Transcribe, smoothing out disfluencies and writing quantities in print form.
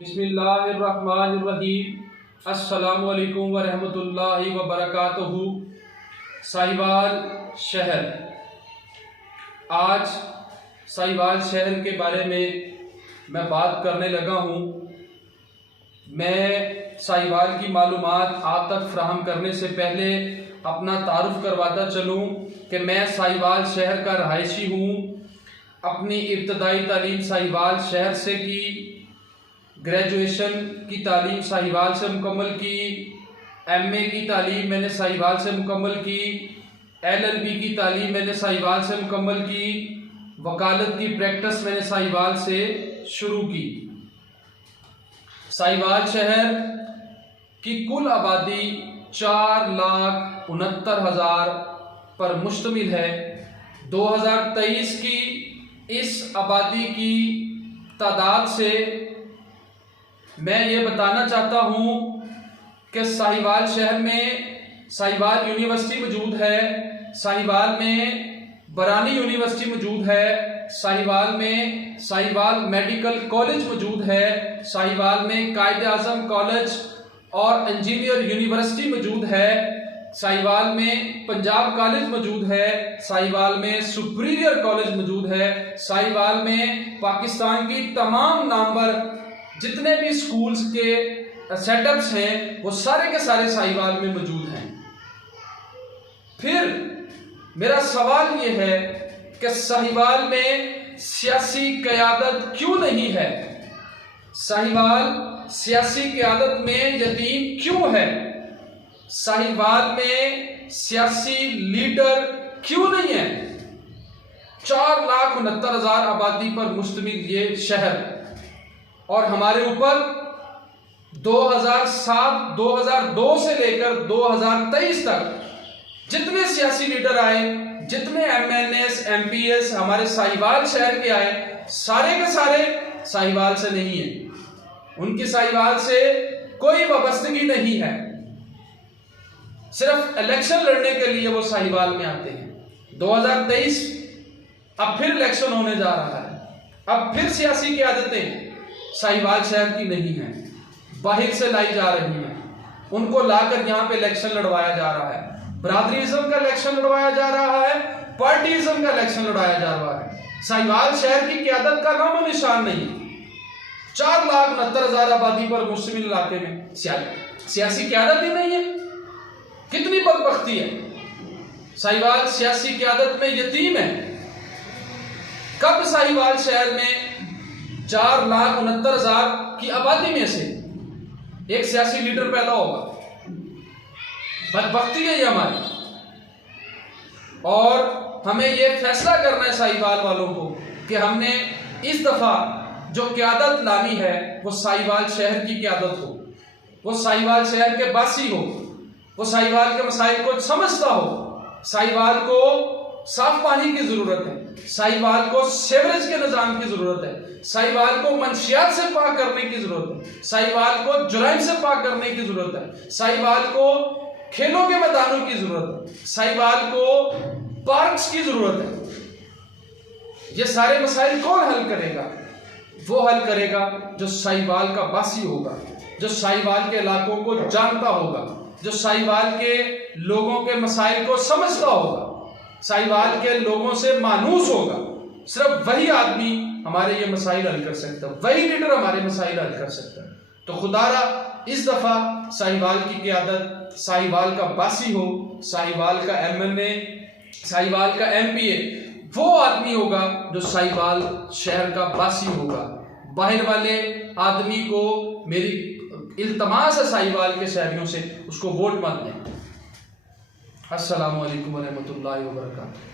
बिस्मिल्लाहिर्रहमानिर्रहीम। अस्सलामु अलैकुम वरहमतुल्लाहि वबरकातुहू। साहिवाल शहर, आज साहिवाल शहर के बारे में मैं बात करने लगा हूँ। मैं साहिवाल की मालूमात आप तक फ्राहम करने से पहले अपना तारुफ करवाता चलूँ कि मैं साहिवाल शहर का रहायशी हूँ। अपनी इब्तदाई तालीम साहिवाल शहर से की, ग्रेजुएशन की तालीम साहिवाल से मुकम्मल की, एमए की तालीम मैंने साहिवाल से मुकम्मल की, एलएलबी की तालीम मैंने साहिवाल से मुकम्मल की, वकालत की प्रैक्टिस मैंने साहिवाल से शुरू की। साहिवाल शहर की कुल आबादी 4,69,000 पर मुश्तमिल है। 2023 की इस आबादी की तादाद से मैं ये बताना चाहता हूँ कि साहिवाल शहर में साहिवाल यूनिवर्सिटी मौजूद है, साहिवाल में बरानी यूनिवर्सिटी मौजूद है, साहिवाल में साहिवाल मेडिकल कॉलेज मौजूद है, साहिवाल में कायद-ए-आज़म कॉलेज और इंजीनियर यूनिवर्सिटी मौजूद है, साहिवाल में पंजाब कॉलेज मौजूद है, साहिवाल में सुपीरियर कॉलेज मौजूद है, साहिवाल में पाकिस्तान की तमाम नामवर जितने भी स्कूल्स के सेटअप्स हैं वो सारे के सारे साहिवाल में मौजूद हैं। फिर मेरा सवाल ये है कि साहिवाल में सियासी क़यादत क्यों नहीं है? साहिवाल सियासी क़यादत में यतीम क्यों है? साहिवाल में सियासी लीडर क्यों नहीं है? 4,69,000 आबादी पर मुश्तमिल ये शहर, और हमारे ऊपर 2002 से लेकर 2023 तक जितने सियासी लीडर आए, जितने एमएनएस एमपीएस हमारे साहिवाल शहर के आए, सारे के सारे साहिवाल से नहीं है। उनकी साहिवाल से कोई वाबस्तगी नहीं है। सिर्फ इलेक्शन लड़ने के लिए वो साहिवाल में आते हैं। 2023 अब फिर इलेक्शन होने जा रहा है। अब फिर सियासी क़यादतें साहिवाल शहर की नहीं है, बाहर से लाई जा रही हैं। उनको लाकर यहाँ पे इलेक्शन लड़वाया जा रहा है। बरादरीज़म का इलेक्शन लड़वाया जा रहा है, पार्टीज़म का इलेक्शन लड़वाया जा रहा है। साहिवाल शहर की क़यादत का नामो निशान नहीं। 4,69,000 आबादी पर मुश्तमिल इलाके में सियासी क़यादत ही नहीं है। कितनी बदबख्ती है। साहिवाल सियासी क़यादत में यतीम है। कब साहिवाल शहर में 4,69,000 की आबादी में से एक सियासी लीडर पैदा होगा? बदबख्ती है ये हमारी। और हमें ये फैसला करना है साहिवाल वालों को कि हमने इस दफा जो क़यादत लानी है वो साहिवाल शहर की क़यादत हो, वो साहिवाल शहर के बासी हो, वो साहिवाल के मसाइल को समझता हो। साहिवाल को साफ पानी की जरूरत है, साहिवाल को सेवरेज के निज़ाम की जरूरत है, साहिवाल को मंशियात से पाक करने की जरूरत है, साहिवाल को जुराइम से पाक करने की जरूरत है, साहिवाल को खेलों के मैदानों की जरूरत है, साहिवाल को पार्क्स की जरूरत है। ये सारे मसाइल कौन हल करेगा? वो हल करेगा जो साहिवाल का बासी होगा, जो साहिवाल के इलाकों को जानता होगा, जो साहिवाल के लोगों के मसाइल को समझता होगा, साहिवाल के लोगों से मानूस होगा। सिर्फ वही आदमी हमारे ये मसाइल हल कर सकता है, वही लीडर हमारे मसाइल हल कर सकता है। तो खुदारा इस दफा साहिवाल की क़यादत साहिवाल का बासी हो, साहिवाल का एमएनए, साहिवाल का एमपीए वो आदमी होगा जो साहिवाल शहर का बासी होगा। बाहर वाले आदमी को मेरी इल्तमास है साहिवाल के शहरियों से, उसको वोट मत दें। अस्सलामु अलैकुम वरहमतुल्लाहि वबरकातुहू।